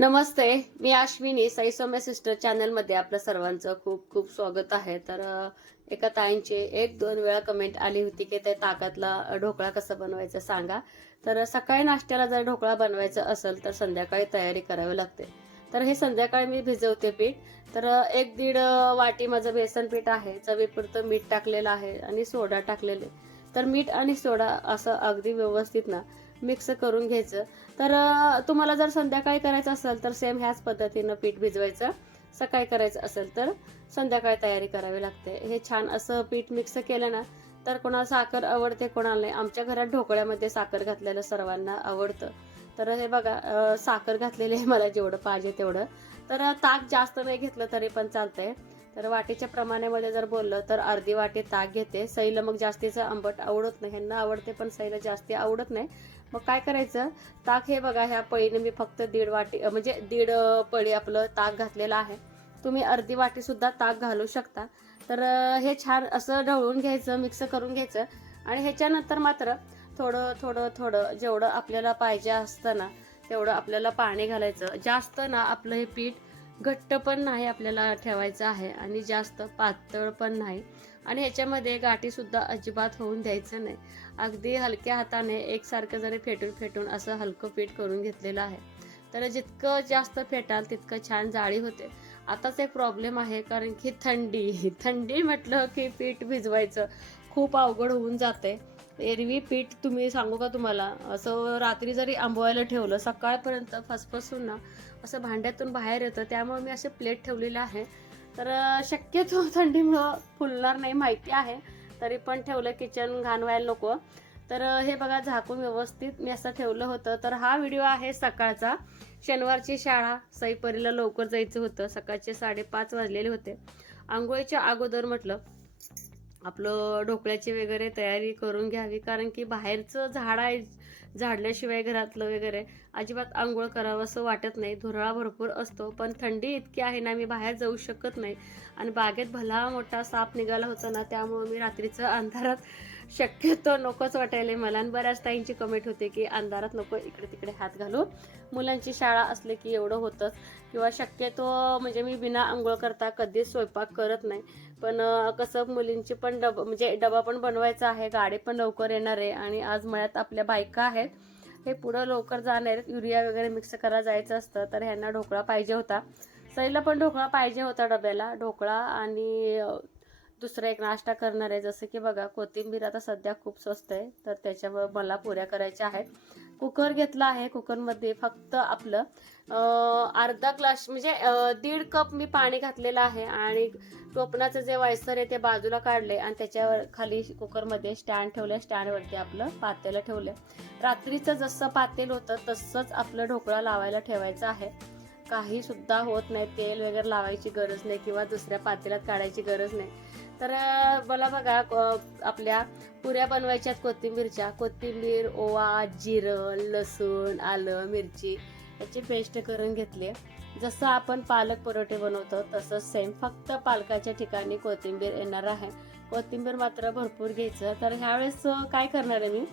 नमस्ते मी आश्विनी साई सौम्य सिस्टर चॅनलमध्ये आपलं सर्वांचं खूप खूप स्वागत आहे. तर एका ताईंची एक दोन वेळा कमेंट आली होती की ते ताकातला ढोकळा कसा बनवायचा सांगा. तर सकाळी नाश्त्याला जर ढोकळा बनवायचा असेल तर संध्याकाळी तयारी करावी लागते. तर हे संध्याकाळी मी भिजवते पीठ. तर एक दीड वाटी माझं बेसन पीठ आहे. चवीपुरतं मीठ टाकलेलं आहे आणि सोडा टाकलेले. तर मीठ आणि सोडा असं अगदी व्यवस्थित ना मिक्स करून घ्यायचं. तर तुम्हाला जर संध्याकाळी करायचं असेल तर सेम ह्याच पद्धतीनं पीठ भिजवायचं. सकाळी करायचं असेल तर संध्याकाळी तयारी करावी लागते. हे छान असं पीठ मिक्स केलं ना तर कोणाला साखर आवडते कोणाला नाही. आमच्या घरात ढोकळ्यामध्ये साखर घातलेलं सर्वांना आवडतं. तर हे बघा साखर घातलेली आहे मला जेवढं पाहिजे तेवढं. तर ताक जास्त नाही घेतलं तरी पण चालतंय. तर वाटीच्या प्रमाणामध्ये जर बोललं तर अर्धी वाटी ताक घेते. सईला मग जास्तीचं आंबट आवडत नाही. ह्यांना आवडते पण सईला जास्ती आवडत नाही. मग काय करायचं? ताक हे बघा ह्या पळीने मी फक्त दीड वाटी म्हणजे दीड पळी आपलं ताक घातलेलं आहे. तुम्ही अर्धी वाटी सुद्धा ताक घालू शकता. तर हे छान असं ढवळून घ्यायचं मिक्स करून घ्यायचं. आणि ह्याच्यानंतर मात्र थोडं थोडं थोडं जेवढं आपल्याला पाहिजे असतं ना तेवढं आपल्याला पाणी घालायचं. जास्त ना आपलं हे पीठ घट्ट पण नाही आपल्याला ठेवायचं आहे आणि जास्त पातळ पण नाही. आणि ह्याच्यामध्ये गाठीसुद्धा अजिबात होऊन द्यायचं नाही. अगदी हलक्या हाताने एकसारखं जरी फेटून फेटून असं हलकं पीठ करून घेतलेलं आहे. तर जितकं जास्त फेटाल तितकं छान जाळी होते. आताच एक प्रॉब्लेम आहे कारण की थंडी. थंडी म्हटलं की पीठ भिजवायचं खूप अवघड होऊन जाते. एरवी पीठ तुम्ही सांगू का तुम्हाला? असं रात्री जरी आंबवायला ठेवलं सकाळपर्यंत फसफसून ना असं भांड्यातून बाहेर येतं त्यामुळे मी असे प्लेट ठेवलेलं आहे. तर शक्यतो थंडीमुळं फुलणार नाही माहिती आहे. तरी पण ठेवलं किचन घाण व्हायला नको. तर हे बघा झाकून व्यवस्थित मी असं ठेवलं होतं. तर हा व्हिडिओ आहे सकाळचा. शनिवारची शाळा सईपरीला लवकर जायचं होतं. सकाळचे साडेपाच वाजलेले होते. आंघोळीच्या अगोदर म्हटलं आपलं ढोकळ्याची वगैरे तयारी करून घ्यावी. कारण की बाहेरचं झाड आहे झाडल्याशिवाय घरातलं वगैरे अजिबात आंघोळ करावं असं वाटत नाही. धुरळा भरपूर असतो पण थंडी इतकी आहे ना मी बाहेर जाऊ शकत नाही. आणि बागेत भला मोठा साप निघाला होता ना त्यामुळे मी रात्रीचं अंधारात शक्यतो नकोच वाटायला मला. आणि बऱ्याच ताईंची कमेंट होते की अंधारात नको इकडे तिकडे हात घालू. मुलांची शाळा असले की एवढं होतंच. किंवा शक्यतो म्हणजे मी बिना आंघोळ करता कधीच स्वयंपाक करत नाही. पण कसं मुलींची पण डबा म्हणजे डबा पण बनवायचा आहे गाडी पण लवकर येणार आहे आणि आज मळ्यात आपल्या बायका आहेत. हे पुढं लवकर जाणार आहेत. युरिया वगैरे मिक्स करायला जायचं असतं तर ह्यांना ढोकळा पाहिजे होता. सईला पण ढोकळा पाहिजे होता डब्याला. ढोकळा आणि दुसरा एक नाश्ता करणार आहे. जसं की बघा कोथिंबीर आता सध्या खूप स्वस्त आहे तर त्याच्यावर मला पुऱ्या करायच्या आहेत. कुकर घेतला आहे कुकरमध्ये फक्त आपलं अर्धा ग्लास म्हणजे दीड कप मी पाणी घातलेलं आहे आणि टोपणाचं जे वायसर आहे ते बाजूला काढले आणि त्याच्यावर खाली कुकरमध्ये स्टँड ठेवलं स्टँडवरती आपलं पातेलं ठेवलं रात्रीचं जसं पातेल होतं तसंच आपलं ढोकळा लावायला ठेवायचं आहे. काही सुद्धा होत नाही तेल वगैरे लावायची गरज नाही किंवा दुसऱ्या पातेल्यात काढायची गरज नाही. तर बोला मला बघा आपल्या पुऱ्या बनवायच्यात कोथिंबीरच्या. कोथिंबीर ओवा जिरं लसूण आलं मिरची याची पेस्ट करून घेतली जसं आपण पालक परोठे बनवतो तसंच सेम फक्त पालकाच्या ठिकाणी कोथिंबीर येणार आहे. कोथिंबीर मात्र भरपूर घ्यायचं. तर ह्यावेळेस काय करणार आहे मी?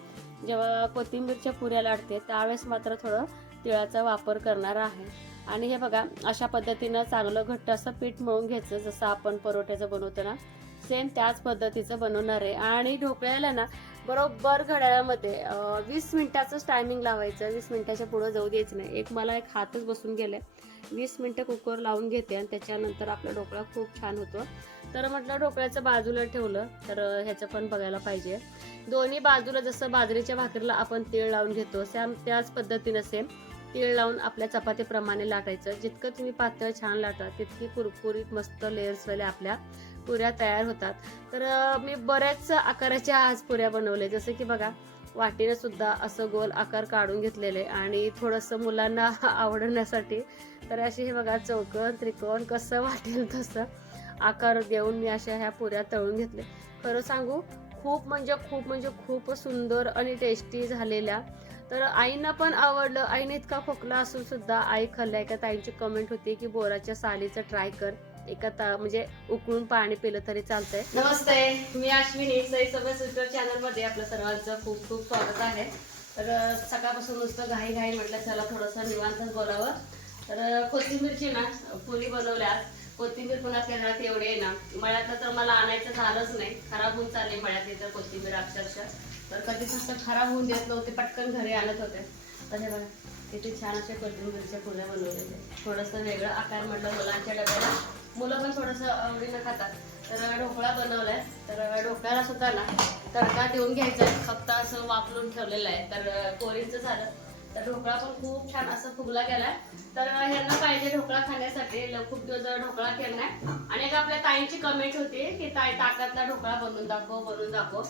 जेव्हा कोथिंबीरच्या पुऱ्या लाटते त्यावेळेस मात्र थोडं तिळाचा वापर करणार आहे. आणि हे बघा अशा पद्धतीनं चांगलं घट्ट असं पीठ मळून घ्यायचं जसं आपण परोठ्याचं बनवतो ना. सेम त्याच पद्धतीचं बनवणार आहे. आणि ढोकळ्याला ना बरोबर घड्याळामध्ये वीस मिनिटाचंच टायमिंग लावायचं वीस मिनिटाच्या पुढं जाऊ द्यायचं नाही. एक मला एक हातच बसून गेलाय. वीस मिनटं कुकर लावून घेते आणि त्याच्यानंतर आपला ढोकळा खूप छान होतो. तर म्हटलं ढोकळ्याचं बाजूला ठेवलं तर ह्याचं पण बघायला पाहिजे. दोन्ही बाजूला जसं बाजरीच्या भाकरीला आपण तीळ लावून घेतो सॅम त्याच पद्धतीनं सेम तीळ लावून आपल्या चपातीप्रमाणे लाटायचं. जितकं तुम्ही पातळ छान लाटा तितकी कुरकुरीत मस्त लेअर्सवाल्या आपल्या. पुऱ्या तयार होतात. तर मी बऱ्याच आकाराच्या आज पुऱ्या बनवले जसं की बघा वाटीने सुद्धा असं गोल आकार काढून घेतलेले आणि थोडंसं मुलांना आवडण्यासाठी. तर असे हे बघा चौकन त्रिकोण कसं वाटेल तसं आकार देऊन मी अशा ह्या पुऱ्या तळून घेतले खरं सांगू खूप म्हणजे खूप म्हणजे खूप सुंदर आणि टेस्टी झालेल्या. तर आईना पण आवडलं. आईने इतका खोकला असून सुद्धा आई खाल्लाय. का ताईंची कमेंट होती की बोराच्या सालीचं ट्राय कर. एका ता म्हणजे उकळून पाणी पिलं तरी चालतंय. नमस्ते मी अश्विनी सई सगळं सिस्टर चॅनलमध्ये आपलं सर्वांचं खूप खूप स्वागत आहे. तर सकाळपासून नुसतं घाई घाई म्हटलं चला थोडंसं निवांतच बोलावं. तर कोथिंबीरची ना पुरी बनवल्यास कोथिंबीर पुन्हा करण्यात एवढे आहे ना मळ्यातलं तर मला आणायचं झालंच नाही. खराब होऊन चालले मळ्यात इथं कोथिंबीर अक्षरशः. तर कधीच नुसतं खराब होऊन देत नव्हते पटकन घरी आणत होते. तर हे बघा किती छान असे कोथिंबीरच्या फुलं बनवलेल्या थोडंसं वेगळं आकार म्हटलं मुलांच्या डब्याला. मुलं पण थोडंसं आवडीनं खातात. तर ढोकळा बनवलाय. तर ढोकळ्याला सुद्धा ना तडका देऊन घ्यायचा आहे फक्त असं वापरून ठेवलेलं आहे. तर कोरीचं झालं. तर ढोकळा पण खूप छान असं फुगला गेलाय. तर ह्यांना पाहिजे ढोकळा खाण्यासाठी. खूप दिवस ढोकळा केला आणि एक आपल्या ताईंची कमेंट होती की ताई ताकातला ढोकळा बनवून दाखव बनवून दाखव.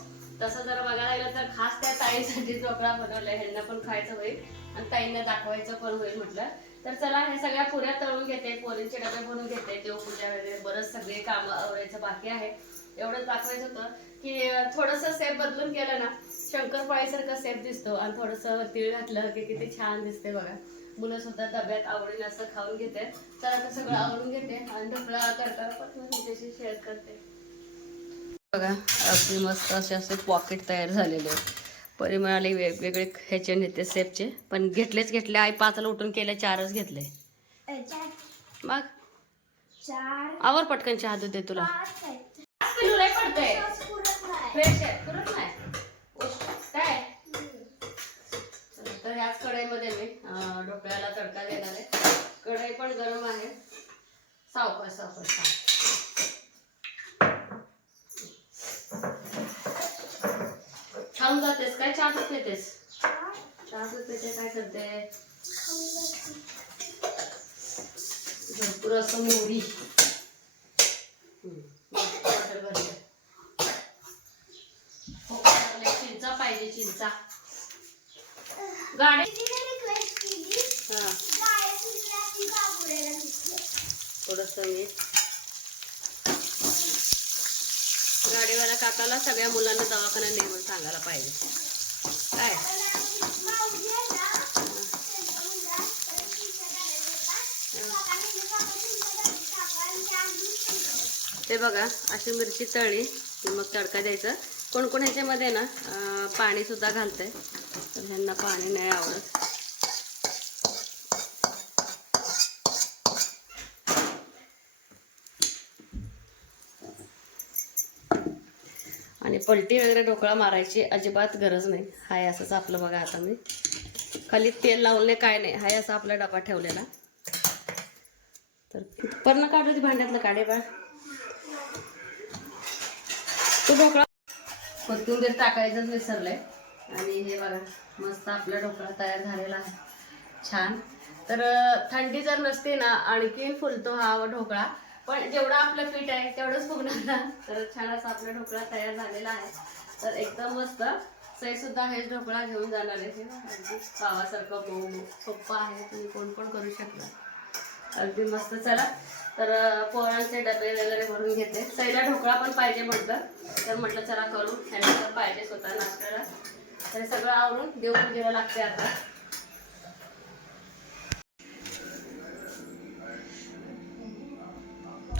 तसं जर बघायला गेलं तर खास त्या ताईसाठी ढोकळा बनवलाय. ह्यांना पण खायचं होईल. आणि ताईंना दाखवायचं पण होईल म्हटलं. तर चला हे सगळ्या पुऱ्या तळून घेते पोलीसचे डबे भरून घेते देवपूजा वगैरे बरंच सगळे काम आवरायचं बाकी आहे. एवढंच दाखवायचं होतं की थोडस सेप बदलून केलं ना शंकरपाळीसारखं सेप दिसतो आणि थोडस तीळ घातलं की किती छान दिसते बघा. मुलं सुद्धा डब्यात आवडेल असं खाऊन घेते. तर आता सगळं आवडून घेते आणि ढोकळा करताना पण तुमच्याशी शेअर करते. बघा अगदी मस्त असे असे पॉकेट तयार झालेले आहेत. परी म्हणाले वेगवेगळे ह्याचे नेते सेपचे पण घेतलेच घेतले. आई पाचला उठून केले चारच घेतले. मग? चार. आवर पटकन चहा दूध दे तुला. काय? तर कढईमध्ये मी ढोकळ्याला तडका देणार आहे. कढई पण गरम आहे. सावकाश सावकाश खाऊन जातेस काय? चहा पितेस? चार. चहा पिते काय करते? भरपूर असं. खोकला लागलाय, चिंचा पाहिजे चिंचा. गाडी तिने request केली. हा गाड्या सुटल्या की बाबुड्याला सुटलं. थोडस स्वतःला सगळ्या मुलांना दवाखान्यात नेऊन सांगायला पाहिजे. काय? ते बघा अशी मिरची तळली की मग तडका द्यायचा. कोण कोण ह्याच्यामध्ये ना पाणीसुद्धा घालतं आहे घालतंय ह्यांना पाणी नाही आवडत. पलटी वगैरे ढोकळा मारायची अजिबात गरज नाही. हाय असंच आपलं बघा आता मी. खाली तेल लावले काय नाही. हाय असा आपला डबा ठेवलेला. तर पर्ण काढू होती भांड्यातलं काढे बाळ. तो ढोकळा कोथिंबीर टाकायचंच विसरलंय. आणि हे बघा मस्त आपला ढोकळा तयार झालेला आहे. छान. तर थंडी जर नसते ना आणखी फुलतो हा ढोकळा. पण जेवढं आपलं पीठ आहे तेवढंच फुगणार. ना तर छान असा आपला ढोकळा तयार झालेला आहे. तर एकदम मस्त. सई सुद्धा हेच ढोकळा घेऊन जाणार आहे. हे अगदी पावासारखं मऊ सोप्पा आहे. तुम्ही कोण पण करू शकता. अगदी मस्त. चला. तर पोरांचे डबे वगैरे भरून घेते. सैला ढोकळा पण पाहिजे म्हटलं तर म्हटलं चला करू. ह्यांना पाहिजे स्वतः नाश्त्याला. तर हे सगळं आवरून देऊन घ्यावं लागते आता.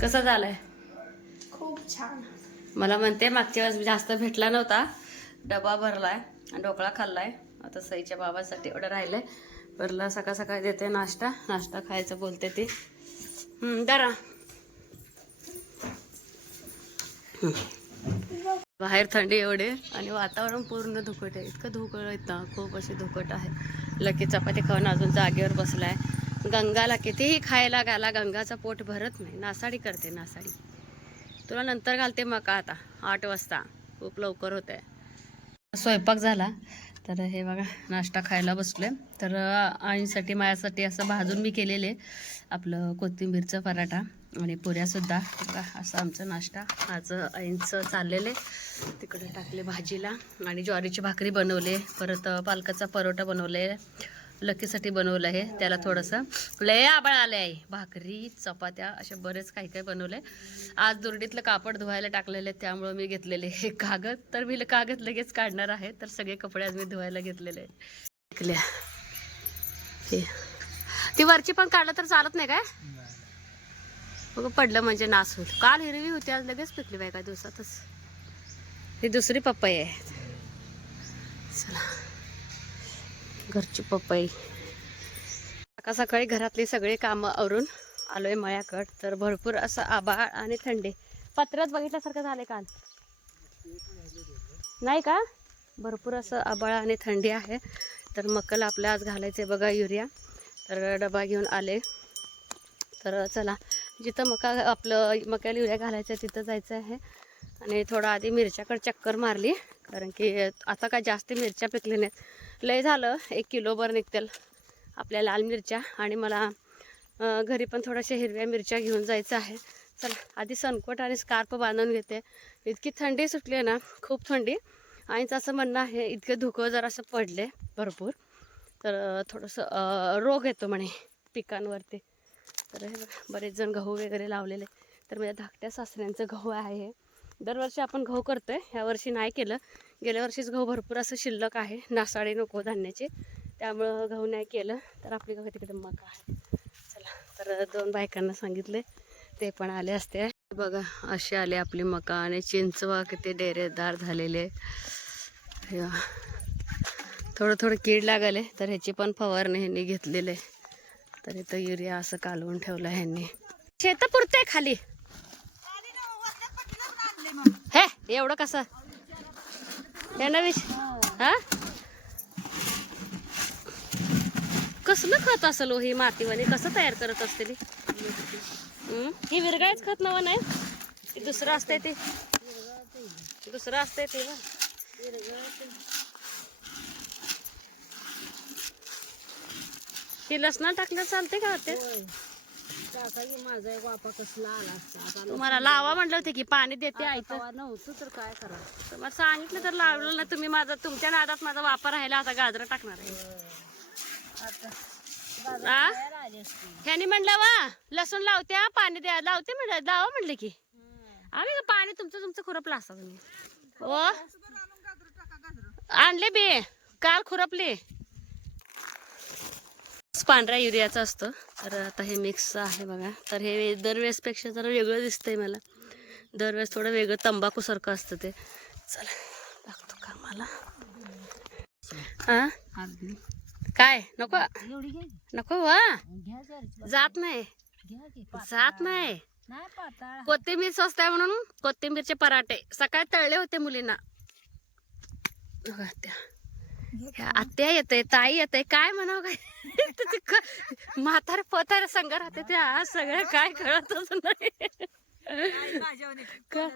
कसा झालाय? खूप छान. मला म्हणते मागच्या वेळेस जास्त भेटला नव्हता. डबा भरलाय आणि ढोकळा खाल्लाय. आता सईच्या बाबासाठी एवढं राहिलंय. भरला सकाळ सकाळी देते नाश्ता. नाश्ता खायचं बोलते ती. हम्म, दरा बाहेर थंडी एवढे आणि वातावरण पूर्ण धुकट आहे. इतकं धुकट ना खूप अशी धुकट आहे. लकी चपाती खाऊन अजून जागेवर बसलाय. गंगाला कितीही खायला घाला गंगाचं पोट भरत नाही. नासाडी करते नासाडी. तुला नंतर घालते मका आता आठ वाजता. खूप लवकर होत आहे स्वयंपाक झाला. तर हे बघा नाश्ता खायला बसलोय. तर आईसाठी माझ्यासाठी असं भाजून मी केलेले आपलं कोथिंबीरचं पराठा आणि पुऱ्यासुद्धा. बघा असं आमचं नाश्ता. आज आईंचं आहे. तिकडे टाकले भाजीला आणि ज्वारीची भाकरी बनवले. परत पालकाचा परोठा बनवले. लकीसाठी बनवलं आहे. त्याला थोडंसं लय आबळ आले आहे भाकरी चपात्या असे बरेच काही काही बनवले आज दुर्डीतलं कापड धुवायला टाकलेले आहेत, त्यामुळं मी घेतलेले हे कागद. तर मी कागद लगेच काढणार आहे तर सगळे कपडे आज मी धुवायला घेतलेले. हे. ती वरची पण काढलं तर चालत नाही काय? बघ पडलं म्हणजे नास होईल. काल हिरवी होती आज लगेच पिकली बाय एका दिवसातच. ही दुसरी पपई आहे. चला. घरची पपई. सकाळ सकाळी घरातली सगळी कामं आवरून आलोय मळ्याकड. तर भरपूर असं आबाळ आणि थंडी. पत्रात बघितल्यासारखं झालंय काल. नाही का? भरपूर असं आबाळ आणि थंडी आहे. तर मक्कल आपल्या आज घालायचे बघा युरिया. तर डबा घेऊन आले. तर चला जिथं मका आपलं मक्याला युरिया घालायचं आहे तिथं जायचं आहे. आणि थोडं आधी मिरच्याकडे चक्कर मारली. कारण की आता काय जास्त मिरच्या पिकल्या नाहीत. लय झालं. एक किलोभर निघतील आपल्या लाल मिरच्या आणि मला घरी पण थोड्याशा हिरव्या मिरच्या घेऊन जायचं आहे. चला आधी सनकोट आणि स्कार्प बांधून घेते. इतकी थंडी सुटली आहे ना खूप थंडी. आणि असं म्हणणं आहे इतकं धुकं जर असं पडले भरपूर. तर थोडंसं रोग येतो म्हणे पिकांवरती. तर हे बरेच जण गहू वगैरे लावलेले. तर माझ्या धाकट्या सासऱ्यांचं गहू आहे. दरवर्षी आपण गहू करतो ह्या वर्षी नाही केलं. गेल्या वर्षीच गहू भरपूर असं शिल्लक आहे. नासाडे नको धान्याचे. त्यामुळं गहू नाही केलं. तर आपली गहू तिकडे मका आहे. चला तर दोन बायकांना सांगितले. ते पण आले असते. बघा असे आले आपली मका आणि चिंचवा किती डेरेदार झालेले. थोडं थोडं कीड लागले तर ह्याची पण फवारणी ह्यांनी घेतलेले तर इथं युरिया असं कालवून ठेवलं ह्यांनी. शेत पुरते खाली. हे एवढं कसं? हे ना विष हा? कसलं खत असेल ही मातीवाणी कसं तयार करत असते ती? ही विरगाळच खत नवं नाही? दुसरं असतंय ते? दुसरं असतंय ते बघ. ही लसणा टाकलं चालते का ते टाकाही माझा एक वापा कसला आला असता. आता तुम्हाला लावा म्हणलं होते की पाणी देते तवा नव्हतं तर काय करा तुम्हाला सांगितलं तर लावलं ना तुम्ही माझा तुमच्या नादात माझा वापर राहिला आता गाजरं टाकणार आहे. ह्यानी म्हणलं वा लसूण लावत्या पाणी द्या लावते म्हणलं लावा म्हणले की. आम्ही का पाणी तुमचं तुमचं खुरपलं असता तुम्ही हो. आणले बे काल खुरपले. पांढऱ्या युरियाचं असतं. तर आता हे मिक्स आहे बघा. तर हे दरवेळेसपेक्षा जरा वेगळं दिसतंय मला. दरवेळेस थोडं वेगळं तंबाखूसारखं असतं ते. चला लागतो का मला काय? नको? नको हो, वा जात नाही. जात नाही. कोथिंबीर स्वस्त आहे म्हणून कोथिंबीरचे पराठे. सकाळी तळले होते मुलींना. बघा त्या. आत्या येते ताई येते काय म्हणावं काय? ते म्हातारे पोतारे संग राहते त्या सगळं काय कळतच नाही. का?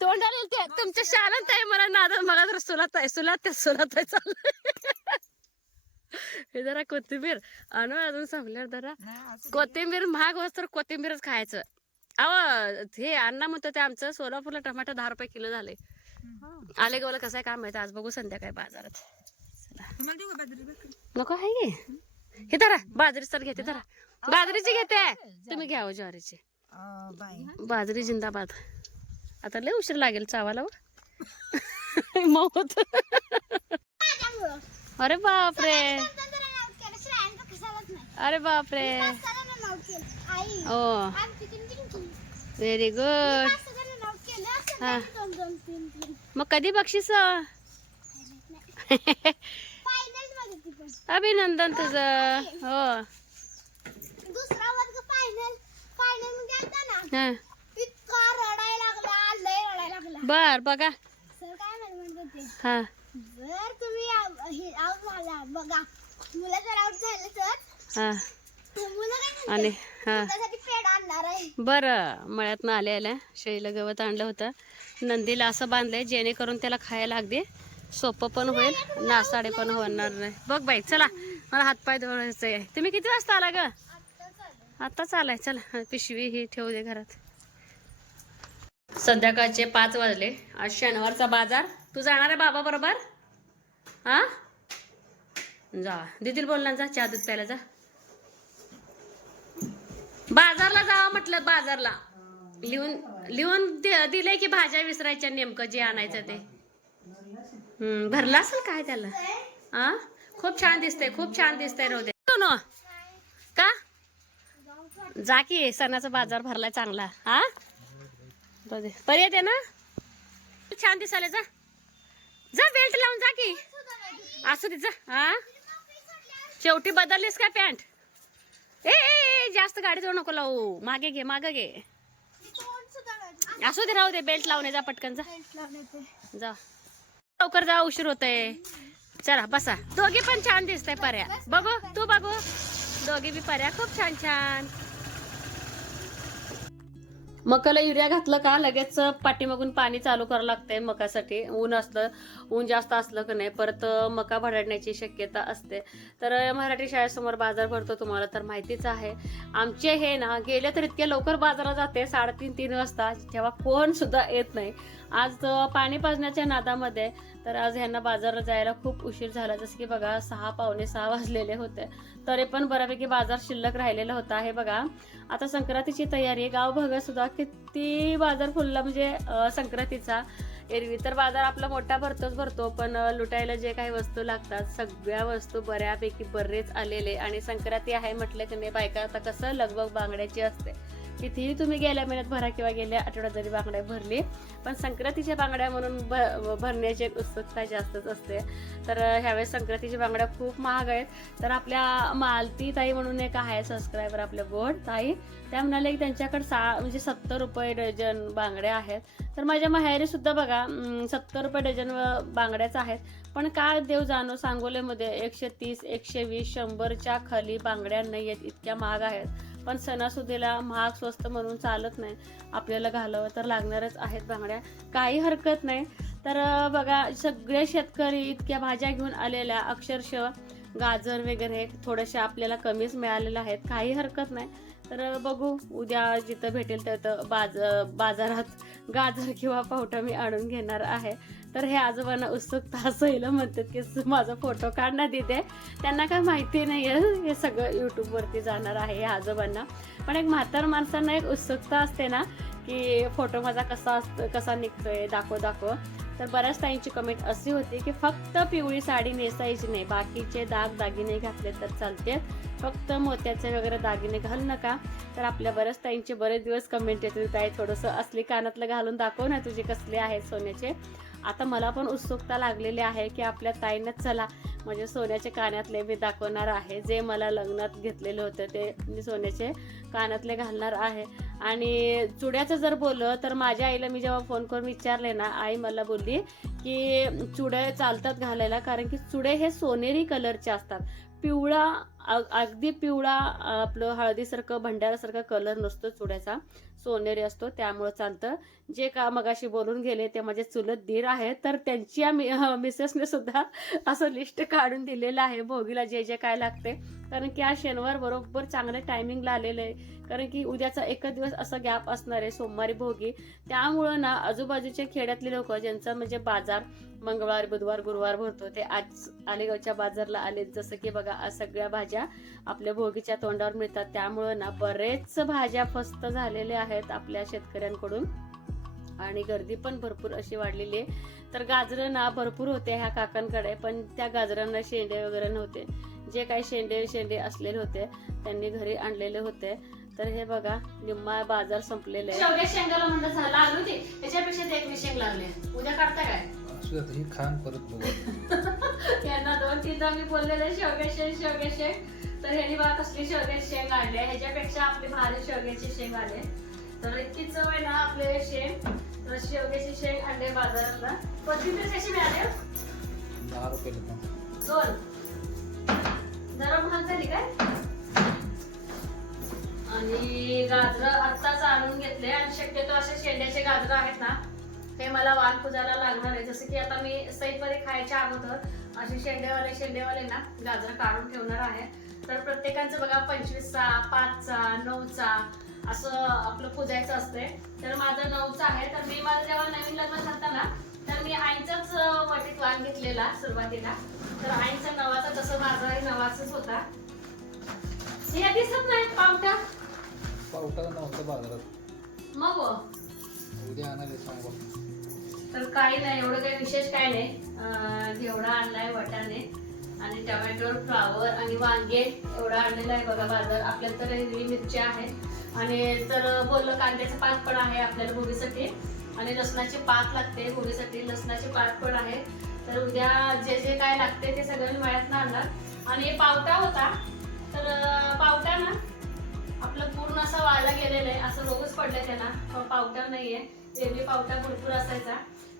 तोंडाला ते. तुमच्या शाळेत आहे मला नाद मला तर सुलात आहे सुलात आहे सुलात आहे चाललंय हे जरा कोथिंबीर. आणू अजून संपल्यावर जरा. कोथिंबीर महाग होत तर कोथिंबीरच खायचं. अहो हे अण्णा म्हणतो ते आमचं सोलापूरला टमाटर दहा रुपये किलो झाले. आले गोला कसं आहे काय माहिती आज बघू संध्याकाळी बाजारात. नको आहे की हे धरा बाजरीच तर घेते धरा बाजरीची घेते तुम्ही घ्या हो ज्वारीची बाजरी जिंदाबाद आता लय उशीर लागेल चावाला हो. मऊ होत. अरे बापरे. अरे बापरे ओ. Very good. मग कधी बक्षीस Final मध्ये ती पण. अभिनंदन तुझं. हो. दुसरा वर्ग फायनल फायनलमध्ये आलता ना हा. इतका रडायला लागला लय रडायला लागला. बर बघा. सर काय म्हणत म्हणत होते हा. जर तुम्ही आव- हे आऊट झाला बघा मुलं जर आऊट झाले तर? हा. मुलं काय आणि हा. बरं मळ्यातनं आल्या आल्या. शेळीला गवत आणलं होतं. नंदीला असं बांधलंय जेणेकरून त्याला खायला अगदी सोपं पण होईल नासाडे पण होणार नाही. बघ बाई चला मला हातपाय धुवायचं आहे. तुम्ही किती वाजता आला ग? आत्ताच आलाय चला पिशवी ही ठेवू दे घरात. संध्याकाळचे पाच वाजले. आज शनिवारचा बाजार. तू जाणार आहे बाबा बरोबर? हा? जा. दिदील बोलणार जा चहा दूध प्यायला जा. बाजारला जावं म्हटलं बाजारला. लिहून लिहून दिलंय की भाज्या विसरायच्या नेमकं जे आणायचं ते. भरलं असेल काय त्याला? हा खूप छान दिसतंय खूप छान दिसतंय राहू दे. सोनू, का? जा की सणाचा बाजार भरलाय चांगला. हा पर्याय आहे ना? छान दिसायला जा. जा बेल्ट लावून जा की. असू दे जा. हा शेवटी बदललीस का पॅन्ट? जास्त गाडी जवळ नको लावू. मागे घे मागे घे. असू दे राहू दे. बेल्ट लावणे जा पटकन जा. जा. लवकर जा उशीर होतय. चला बसा. दोघी पण छान दिसतंय पर्या. बघू तू बघू. दोघी बी पर्या. खूप छान छान. मकाला युरिया घातलं का? लगेच पाठीमागून पाणी चालू करावं लागतंय मकासाठी. ऊन असलं ऊन जास्त असलं की नाही परत मका भरडण्याची शक्यता असते. तर मराठी शाळेसमोर बाजार भरतो तुम्हाला तर माहितीच आहे. आमचे हे ना गेले तर इतक्या लवकर बाजारात जाते साडेतीन तीन वाजता. तेव्हा कोण सुद्धा येत नाही. आज पाणी पाजण्याच्या नादामध्ये तर आज ह्यांना बाजारात जायला खूप उशीर झाला. जसं की बघा सहा पावणे सहा वाजलेले होते. तरी पण बऱ्यापैकी बाजार शिल्लक राहिलेला होता. हे बघा आता संक्रांतीची तयारी गाव भागात सुद्धा किती बाजार फुलला म्हणजे संक्रांतीचा. एरवी तर बाजार आपला मोठा भरतोच भरतो पण लुटायला जे काही वस्तू लागतात सगळ्या वस्तू बऱ्यापैकी बरेच आलेले. आणि संक्रांती आहे म्हटलं की नाही बायका आता कसं लगबग बांगड्याची असते. कितीही तुम्ही गेल्या महिन्यात भरा किंवा गेल्या आठवड्यात जरी बांगड्या भरली पण संक्रांतीच्या बांगड्या म्हणून भ- भरण्याची एक उत्सुकता जास्तच असते. तर ह्यावेळेस संक्रांतीच्या बांगड्या खूप महाग आहेत. तर आपल्या मालती ताई म्हणून एक आहे सबस्क्रायबर आपल्या गोड ताई. त्या म्हणाले की त्यांच्याकडे सा म्हणजे सत्तर रुपये डझन बांगड्या आहेत. तर माझ्या माहेरी सुद्धा बघा सत्तर रुपये डझन बांगड्याच आहेत. पण काय देव जाणो सांगोलेमध्ये एकशे तीस एकशे वीस शंभरच्या खाली बांगड्या नाही आहेत इतक्या महाग आहेत. पण सणासुदीला महाग स्वस्त म्हणून चालत नाही. आपल्याला घालावं तर लागणारच आहेत बांगड्या. काही हरकत नाही. तर बघा सगळे शेतकरी इतक्या भाज्या घेऊन आलेल्या अक्षरशः गाजर वगैरे थोडेसे आपल्याला कमीच मिळालेलं आहेत. काही हरकत नाही. तर बघू. उद्या जिथं भेटेल तिथं बाज बाजारात गाजर किंवा पावटा मी आणून घेणार आहे. तर हे आजोबांना उत्सुकता असं म्हणतात की माझा फोटो काढण्यात येते त्यांना काय माहिती नाही आहे हे सगळं यूट्यूबवरती जाणार आहे या आजोबांना. पण एक म्हातार माणसांना एक उत्सुकता असते ना की फोटो माझा कसा असतो कसा निघतोय दाखव दाखव. तर बऱ्याच ताईंची कमेंट अशी होती की फक्त पिवळी साडी नेसायची नाही बाकीचे दाग दागिने घातले तर चालते फक्त मोत्याचे वगैरे दागिने घाल नका. तर आपल्या बऱ्याच ताईंचे बरेच दिवस कमेंट येत होती ताई थोडंसं असली कानातलं घालून दाखव ना तुझे कसले आहेत सोन्याचे. आता मला पण उत्सुकता लागलेली आहे की आपल्या ताईंना चला म्हणजे सोन्याचे कानातले मी दाखवणार आहे. जे मला लग्नात घेतलेलं होतं ते मी सोन्याचे कानातले घालणार आहे. आणि चुड्याचं जर बोललं तर माझ्या आईला मी जेव्हा फोन करून विचारले ना आई मला बोलली की चुडे चालतात घालायला कारण की चुडे हे सोनेरी कलरचे असतात. पिवळा अगदी पिवळा आपलं हळदीसारखं भंडारासारखा कलर नसतो चुड्याचा. सोनेरी असतो त्यामुळं चालतं. जे का मगाशी बोलून गेले ते माझे चुलत दीर आहेत तर त्यांची या मि- मिसेसने सुद्धा असं लिस्ट काढून दिलेलं आहे भोगीला जे जे काय लागते. कारण की आज शनिवार बरोबर चांगलं टायमिंगला आलेलं आहे. कारण की उद्याचा एकच दिवस असा गॅप असणार आहे सोमवारी भोगी. त्यामुळं ना आजूबाजूच्या खेड्यातले लोक ज्यांचा म्हणजे बाजार मंगळवार बुधवार गुरुवार भरतो ते आज आलेगावच्या बाजारला आले जसं की बघा आज सगळ्या भाज्या आपल्या भोगीच्या तोंडावर मिळतात. त्यामुळं ना बरेच भाज्या फस्त झालेल्या आहेत. आपल्या शेतकऱ्यांकडून. आणि गर्दी पण भरपूर अशी वाढलेली आहे. तर गाजरं ना भरपूर होते ह्या काकांकडे पण त्या गाजरांना शेंडे वगैरे नव्हते. जे काही शेंडे शेंडे असलेले होते त्यांनी घरी आणलेले होते. तर हे बघा निम्मा बाजार संपलेले शेवग्या शेंगाला म्हणलं झालं लागलो ते त्याच्यापेक्षा ते एक विषय लागले उद्या काढता काय? ही खान परत बघू. यांना दोन तीनदा मी बोललेले शेवग्या शेंग शेवग्या शेंग. तर ह्यांनी बघा कसली शेवग्या शेंग आणले ह्याच्यापेक्षा आपली भारी शेवग्याची शेंग आले तर इतकी चव आहे ना आपले शेंग. तर शेवग्याची शेंग आणले बाजारातला कोथिंबीर कशी मिळाले दहा रुपये दोन. जरा महाग झाली काय? आणि गाजर आत्ताच आणून घेतले आणि शक्यतो असे शेंड्याचे गाजर आहेत ना ते मला वाण पूजाला लागणार आहे. जसं की आता मी सैतमध्ये खायच्या अगोदर असे शेंडेवाले शेंडेवाले ना गाजर काढून ठेवणार आहे. तर प्रत्येकाचं बघा पंचवीसचा पाचचा नऊचा असं आपलं पूजायचं असतंय. तर माझं नऊचं आहे. तर मी माझं जेव्हा नवीन लग्न झालं ना तर मी आईचाच वाटीत वाण घेतलेला सुरुवातीला. तर आईचा नवाचा तसं माझाही नवाचाच होता. हे दिसत नाही पावटा? पावटा नव्हता बाजारात. मग. उद्या आणायला सांगू तर काही नाही एवढं काही विशेष काही नाही. घेवडा आणलाय वटाणे आणि टोमॅटो फ्लावर आणि वांगे एवढा आणलेला आहे बघा बाजार. आपल्याला तर हिरवी मिरची आहे. आणि तर बोललं कांद्याचं पात पण आहे आपल्याला भोगीसाठी. आणि लसणाचे पात लागते भोगीसाठी लसणाची पात पण आहे. तर उद्या जे जे काय लागते ते सगळं मी मळ्यात आणणार. आणि पावटा होता. तर पावटा ना आपलं पूर्ण असं वाळला गेलेलं आहे. असं रोगच पडलं त्यांना पण पावटा नाहीये. एरवी पावटा भरपूर असायचा.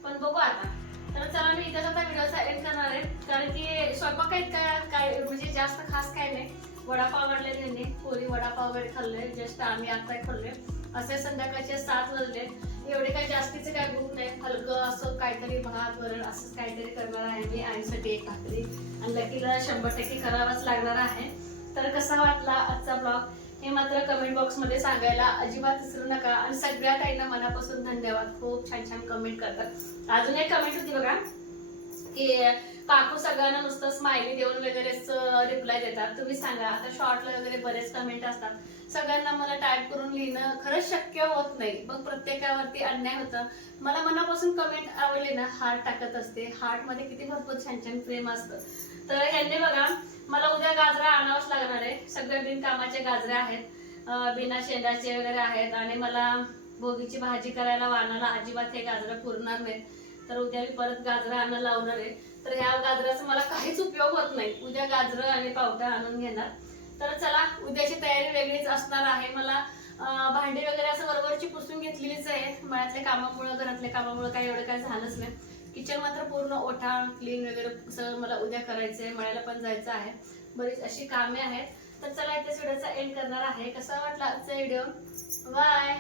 पण बघू आता. तर चला मी इथेच आता व्हिडिओचा एंड करणार आहे. कारण की स्वयंपाक काही काय काय म्हणजे जास्त खास काय नाही. वडापाव वाढले त्यांनी पोरी वडापाव वगैरे खाल्ले जस्ट आम्ही आता खाल्ले. असे संध्याकाळचे सात वाजले. एवढे काही जास्तीचे काय गुण नाही. हलकं असं काहीतरी भात वरण असंच काहीतरी करणार आहे मी आईसाठी एक भाकरी. आणि लकीला शंभर टक्के करावाच लागणार आहे. तर कसा वाटला आजचा ब्लॉग हे मात्र कमेंट बॉक्समध्ये सांगायला अजिबात विसरू नका. आणि सगळ्या ताईंना मनापासून धन्यवाद. खूप छान छान कमेंट करतात. अजून एक कमेंट होती बघा की काकू सगळ्यांना नुसतं स्माइली देऊन वगैरेच रिप्लाय देतात. तुम्ही सांगा आता शॉर्टला वगैरे बरेच कमेंट असतात. सगळ्यांना मला टाईप करून लिहिणं खरंच शक्य होत नाही. मग प्रत्येकावरती अन्याय होतं. मला मनापासून कमेंट आवडली ना हार्ट टाकत असते. हार्टमध्ये किती भरपूर छान छान प्रेम असतं. तर यांनी बघा मला उद्या गाजरा आणावंच लागणार आहे. सगळ्या बिनकामाचे गाजरे आहेत. बिना शेंडाचे वगैरे आहेत. आणि मला भोगीची भाजी करायला वाणाला अजिबात हे गाजरं पुरणार नाहीत. तर उद्या मी परत गाजरं आणायला लावणार आहे. तर ह्या गाजराचा मला काहीच उपयोग होत नाही. उद्या गाजरं आणि पावटा आणून घेणार. तर चला उद्याची तयारी वेगळीच असणार आहे. मला भांडी वगैरे असं बरोबरची पुसून घेतलेलीच आहे. मळ्यातल्या कामामुळं घरातल्या कामामुळं काही एवढं काही झालंच नाही. किचन मात्र पूर्ण ओठा क्लीन वगैरे सगळं मला उद्या करायचं आहे मळ्याला पण जायचं आहे. बरीच अशी कामे आहेत. तर चला इथे व्हिडिओचा एंड करणार आहे. कसा वाटला आजचा व्हिडिओ बाय